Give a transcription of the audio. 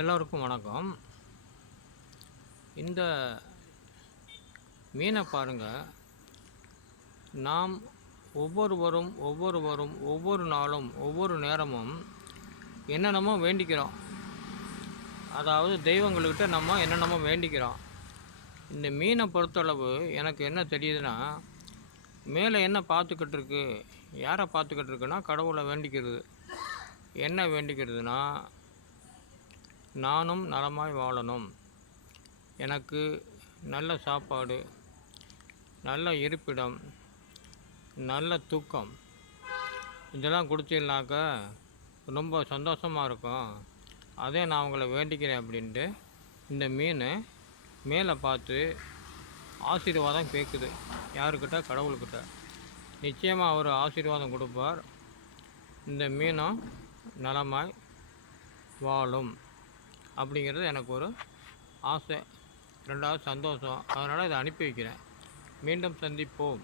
எல்லோருக்கும் வணக்கம். இந்த மீனை பாருங்கள். நாம் ஒவ்வொருவரும் ஒவ்வொரு நாளும் ஒவ்வொரு நேரமும் என்னென்னமோ வேண்டிக்கிறோம். அதாவது தெய்வங்கள்கிட்ட நம்ம என்னென்னமோ வேண்டிக்கிறோம். இந்த மீனை பொறுத்தளவு எனக்கு என்ன தெரியுதுன்னா, மேலே என்ன பார்த்துக்கிட்டு இருக்கு, யாரை பார்த்துக்கிட்டு இருக்குன்னா கடவுளை வேண்டிக்கிறது. என்ன வேண்டிக்கிறதுனா, நானும் நலமாய் வாழணும், எனக்கு நல்ல சாப்பாடு, நல்ல இருப்பிடம், நல்ல தூக்கம் இதெல்லாம் கொடுத்தீங்கனாக்க ரொம்ப சந்தோஷமாக இருக்கும். அதே நான் உங்களை வேண்டிக்கிறேன் அப்படின்ட்டு இந்த மீன் மேலே பார்த்து ஆசீர்வாதம் கேட்குது. யாருக்கிட்ட? கடவுள்கிட்ட. நிச்சயமாக அவர் ஆசீர்வாதம் கொடுப்பார். இந்த மீனும் நலமாய் வாழும் அப்படிங்கிறது எனக்கு ஒரு ஆசை. ரெண்டாவது சந்தோஷம். அதனால் இதை அனுப்பி வைக்கிறேன். மீண்டும் சந்திப்போம்.